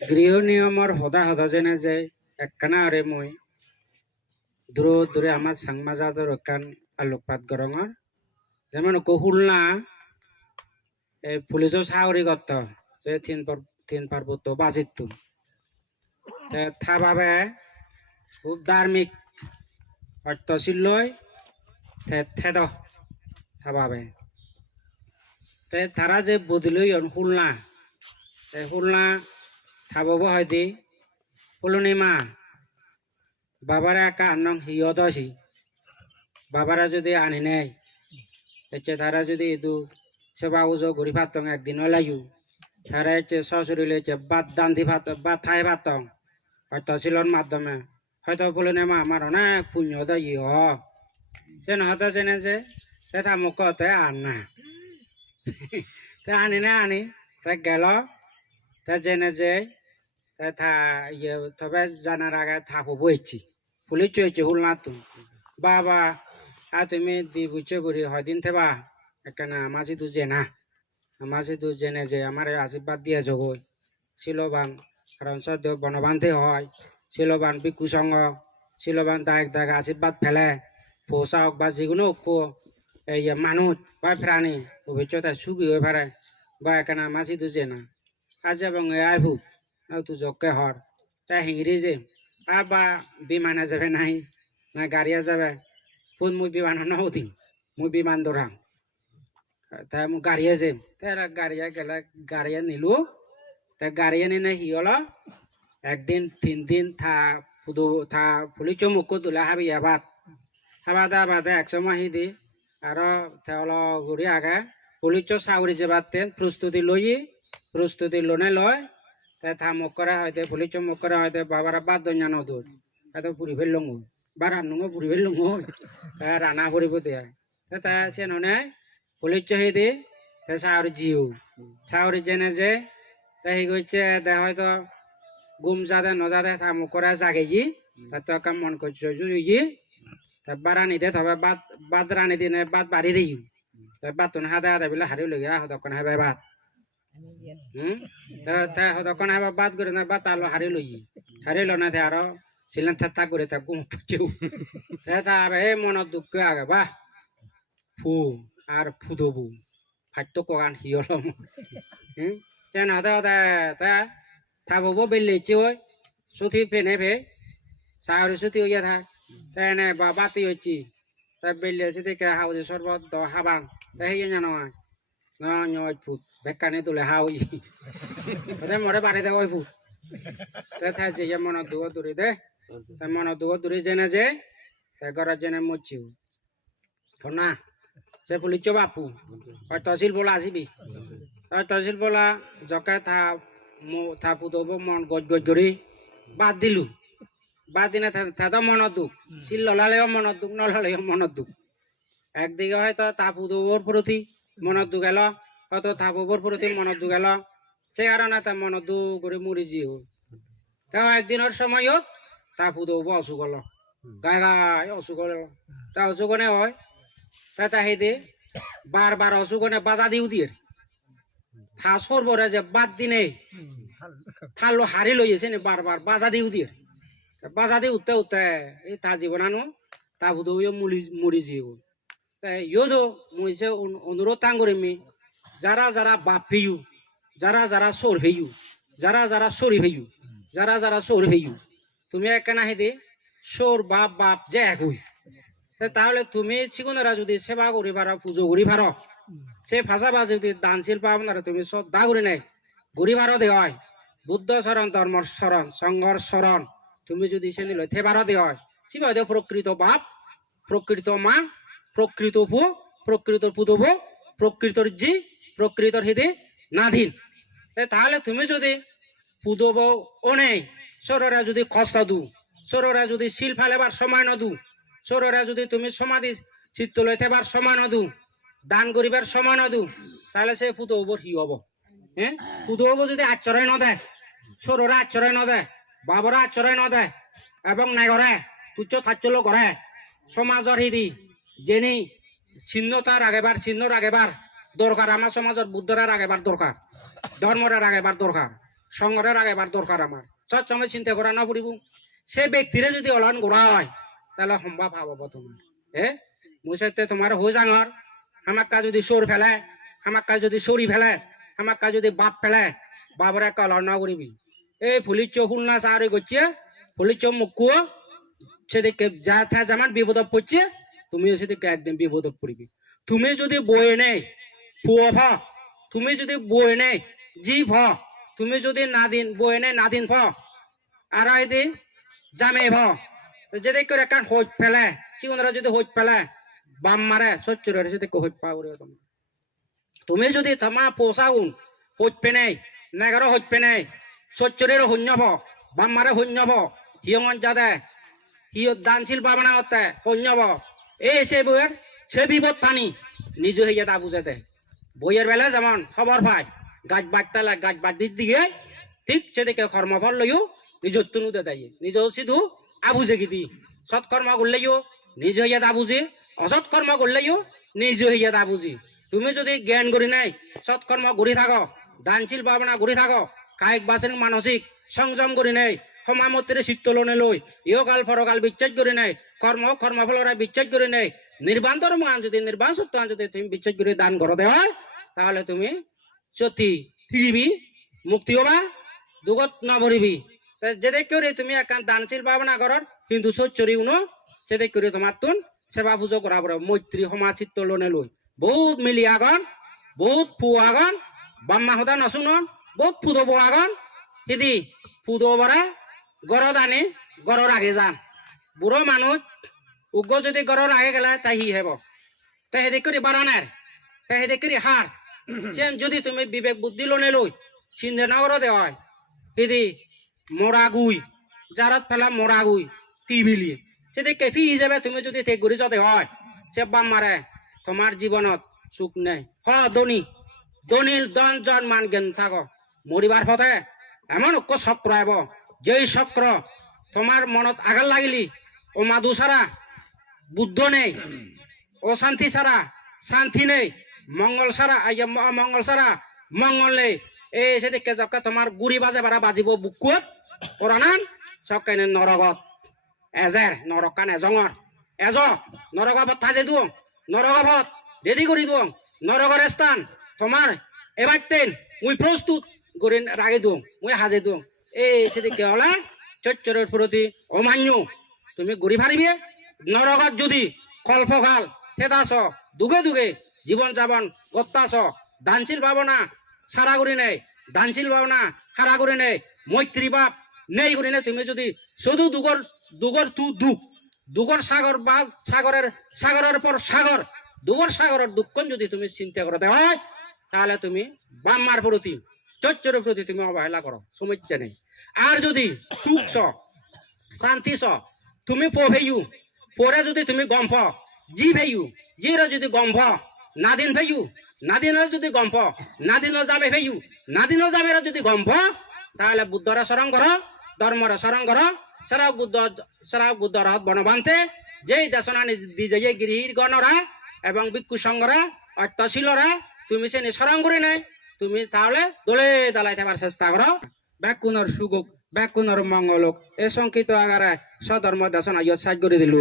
গৃহ নিয়মৰ সদা যেনে যে একখানা আৰে মই দূৰে আমাৰ চাংমাজাতৰ একান আলোকপাত গৰঙৰ যেমন কহুলনা এই পুলিশও চাউরি গত যে তিন পার্বত্য বাজিত থাভাবে খুব ধার্মিক অর্থশীল লয় থেদ থাভাবে তারা যে বদলই হুলনা হুলনা থাবব হয়দি ফুলনিমা বাবারা একা আনং হিয়ত আছি বাবারা যদি আনি নেয় এচ্ছে তারা যদি এদু সেবা উজো ঘুরি ভাতং একদিন লাইও তারা হচ্ছে সশরীরে হচ্ছে বাদ দান্দি ভাত বা থাই ভাতং হয়তো শিলর মাধ্যমে হয়তো ফুলনিমা আমার অনেক পুণ্য দেয় সে নহতে জেনে যে তা মুখ তে আন না তে আনি না আনি তা গেল তা জেনে যে তা ইয়ে তবে জানার আগে থাপো বইছি পুলিশ চয়েছে হুল না তুমি বাবা আর তুমি দি বুঝছে বুড়ি হয়দিন থেবা একখানা মাঝি দু জেনা মাঝি দু জেনে যে আমার আশীর্বাদ দিয়ে জগই শিলবান কারণ সদ্য বনবান্ধে হয় শিলবান বিকুসঙ্গ শিলবান দাগ আশীর্বাদ ফেলে পোষা হোক বা যেগুলো এই মানুষ বা প্রাণী ভবিষ্যতে সুখী হয়ে পারে বা একখানা মাঝি দু জেনা কাজ এবং আইভু তু জকে হর তা হিংরি যে বা বিমানে যাবে নাই না গাড়িয়া যাবে ফোন মুই বিমান নাও দিম মুই বিমান দৌড়াম তা মু গাড়িয়ে যাম তারা গাড়িয়া গেলে গাড়িয়া নিলু তা গাড়িয়া নিনে হি হলো একদিন 3 দিন থা পুলিশ মুখ তুলে হাবি আবাদ এক সময় হি দি আর হলো ঘুরি আগে পুলিশ চাউরি যাবার প্রস্তুতি লোনে লয় থা মুখ করা হয়তো পুলিশ মুখ করা হয়তো বাবারা বাদ দঞ্জা নদুর হয়তো পুরি ফেললুং বা রান্নুঙো পুরি ফেললুং রান্না ফুরিব দেয় তা সে ননে পুলিশ হি দি চাউরি জিও চাউরি জেনে যে হি করছে দে হয়তো গুম যাদে নজাদে থা মুখ করা জাগে জি তো কাম মন করছো জুই তা বারানি দে তবে বাদ রানি দিনে বাদ বাড়ি দিই বাদ তো হাদা বেলা হারিও লগে হতক্ষণ হাবে বাদ হতক্ষণ হাবে বাদ করে না বাদ আলো হারিল না দে আরো ছিলেন থাক করে তা গুম টুচেও হে মনত দুঃখ আগে বাহ ফু আর ফুদবু ফাইতো কগান হিয়ল যেন হতে তা থাবো বেলেছে ওই সুতি ফেনে ফে সাহরি সুতি হইয়া থাক তাই নে বা বাতি হচ্ছি তা বেলেছে দেখে হাউজে সর্বত হাবাং তাই হিয়ে জানো নয় ফুট বেকানে তুলে হাউই মরে বাড়ি দেয় ওই ফুট তাই যে মনত দুগো দূরে দে তাই মনত দুগো দূরে জেনে যে তাই ঘরের জেনে মরছিও না সে পুলিশ বাপু ওই তহসিল বলা আসবি ওই তহসিল বলা জকে থা পুতব মন গজ করি বাদ দিলু বাদ দিনে তো মনত দুঃখ শিল ললালেও মনত দুঃখ নলালেও মনত দুঃখ একদিকে হয়তো তা পুতবর প্রতি মনত দুঃখ এলো হয়তো থা পুবর প্রতি মনত দুঃখ এলো সে কারণে তা মনত দুঃখ করে মরি জি তাও একদিনের সময় হোক তা পুতব অসুখ হলো গায়ে অসুখ হলো তা অসুখনে হয় তা হেদে বার অসুখনে বাজা দিও দিয়ে থা সরবরে যে বাদ দিনে থালো হারি লইছে নে বারবার বাজা দিও দিয়ে বাজা দিয়ে উঠতে এই তা জীবনানো তা বুধ মরি জীব তাই ইয়ো মুইছে অনুরোধ তাং করিমি যারা বাপ হইউ যারা সর হইউ যারা সরি হইউ যারা সর হইউ তুমি একখানা হেদে সর বাপ যে এক হই তাহলে তুমি চিকনারা যদি সেবা করি পারো পুজো করি পারো সে ভাষা যদি দানশীল পাবনারা তুমি শ্রদ্ধা করি নাই ঘুরি ভারো দে হয় বুদ্ধ শরণ ধর্মর শরণ সংঘর শরণ তুমি যদি সে নিল থে ভারো দে হয় শিবাই দে প্রকৃত বাপ প্রকৃত মা প্রকৃত পু প্রকৃত পুতব প্রকৃতর জি প্রকৃতর হৃদে নাধীন তাহলে তুমি যদি পুতব অনেক সররা যদি কষ্ট দু সররা যদি শিল ফেলেবার সময় নদু সররা যদি তুমি সমাধি চিত্ত লইতেবার সময় নদু দান করিবার সময় নদু তাহলে সে পুতব হি হব পুতব যদি আচরণ নদেয় সররা আচরণ নদেয় বাবরা আচরণ নদেয় এবং নাই করে তুচ্ছ থাচ্ছল করে সমাজর হিদি জেনি চিহ্নতার আগেবার দরকার আমার সমাজের বুদ্ধরার আগেবার দরকার ধর্মরার আগেবার দরকার সংগঠনের আগেবার দরকার আমার সব সময় চিন্তা করা না পড়িব সে ব্যক্তিরে যদি অলন গোড়া হয় তাহলে সম্ভব হব তোমার মুসেতে তোমার হো জাঙর আমাক্কা যদি সর ফেলে আমাক্কা যদি সরি ফেলে আমাক্কা যদি বাপ ফেলে বাবরে একটা অলন না করিবি এই ফুলির চোখ উন্না সারি করছে ফুলির চোখ মুখুও সেদিকে যা থা যেমন বিপদ পড়ছে তুমিও সেদিকে একদিন বিপদ পড়বি তুমি যদি বয়ে নেই ফুয় ভ তুমি যদি বয়ে নেই জি ভ তুমি যদি নাদিন বয়ে নেই নাদিন ভ আর এদি জামে ভ যদি করে একটা হইত ফেলে চিকনরা যদি হইত ফেলে বাম মারে সচ্চুরের যদি হইত পাও তুমি যদি তোমা পোষাউন হইত পেনে নেগারো হইত পেনে সচ্চুরের শূন্য ভ বাম মারে শূন্য ভ হিয়ঙন যাদে হিয় দানশীল বাবানা হতে শূন্য ভ এই সে বইয়ের সে বিপদ টানি নিজ হইয়া তা বুঝে দে বইয়ের বেলা যেমন খবর পায় গাছ বাড়তালে গাছ বাড়ির দিকে ঠিক সেদিকে কর্মফল লইও নিজের তুনু দে দেয় নিজ সিধু আবুঝে গিদি সৎকর্ম করলেও নিজ হইয়া তা বুঝি অসৎ কর্ম করলেও নিজ হইয়া তা বুঝি তুমি যদি জ্ঞান করি নাই সৎকর্ম ঘুরি থাকো দানশীল ভাবনা ঘুরি থাকো কায়িক বাচন মানসিক সংযম করি নাই সমামতিরে চিত্তলনে লই ইহকাল পরকাল বিচ্ছেদ করি নাই কর্মফলরা বিচ্ছেদ করি নাই নির্বাণ ধর্ম আন যদি নির্বাণ সত্য আন যদি তুমি বিচ্ছেদ করে দান করো দেওয়া তাহলে তুমি সত্যি ফিরিবি মুক্তি হবা দুগত না ভরিবি যেদে করে তুমি একান দানশীল ভাবনা করর কিন্তু সচ্চরি উনো সেদে করে তোমার তুন সেবা পুজো করা পড়ে মৈত্রী সমাজ চিত্তলনে লই বহুত মিলি আগন বহুত ফু আগন বাম্মা হতা নশুনন বহুত ফুদব আগন সিদি ফুদবরে গড়ত আনি গড়র আগে যান বুড়ো মানুষ উগ্র যদি গড়র আগে গেলে তাই হি হেব তাই হেদিক করে বারানের তাই হেদিক করে হার যেন যদি তুমি বিবেক বুদ্ধি লোনে লই সিন্ধে নগর দেওয়া সিদি মরা গুই জারত ফেলা মরা গুই ফি বিলি সেদিকে ফি হিসাবে তুমি যদি তে ঘুরি যাতে হয় সে বাম মারে তোমার জীবনত সুখ নেই ধনী ধনীর দন জন মান জ্ঞান থাকো মরিবার পথে এমন ঐক্য চক্র আইব যেই চক্র তোমার মনত আগাল লাগিলি ও মাদু সারা বুদ্ধ নেই অশান্তি সারা শান্তি নেই মঙ্গল সারা মঙ্গল সারা মঙ্গল নেই এই সেদিকে যখন তোমার গুড়ি বাজে বারা বাজিব বুকুত পরানান সকাইনে নরগত এজের নরকান এজঙর এজ নরগত থাজে দিও নরগত রেডি করি দিও নরগর স্থান তোমার এবার তেন মুই প্রস্তুত করে রাগে দিও মুই হাজে দিও এই সেদিকে হলে চচ্চরের প্রতি অমান্য তুমি ঘুরি ফারিবে নরগত যদি কল্পকাল থেদাস দুগে দুগে জীবন যাপন গত্তাস দানশীল ভাবনা সারা করি নেই দানশীল ভাবনা হারা করে নেই মৈত্রী বাপ নেই করি নেই তুমি যদি শুধু দুগর তু দুঃখ দুগর সাগর বা সাগরের পর সাগর দুগর সাগরের দুঃখ যদি তুমি চিন্তা করতে হয় তাহলে তুমি বাম্মার প্রতি চচ্চরের প্রতি তুমি অবহেলা করো সমস্যা নেই আর যদি সুখ শান্তি তুমি পভেয়ু পরে যদি তুমি গম্ফ জি ভেয়ু জির যদি গম্ফ নাদিন ভেয়ু নাদিনের যদি গম্ফ নাদিন যাবে ভেয়ু নাদিন যাবে যদি গম্ফ তাহলে বুদ্ধরা স্মরণ করো ধর্মরা স্মরণ করো সারা বুদ্ধর বনবান্তে যেই দেশনা দিজে গৃহীর গণরা এবং ভিক্ষু সংঘরা অর্থশীলরা তুমি সে স্মরণ করে নাই তুমি তাহলে দোলে দালাই থাকার চেষ্টা করো ব্যাকুণর সুযোগ ব্যাকুণর মঙ্গলক এ সংকিত আগারে সধর্ম দেশনা ইয়ত সাজ করে দিল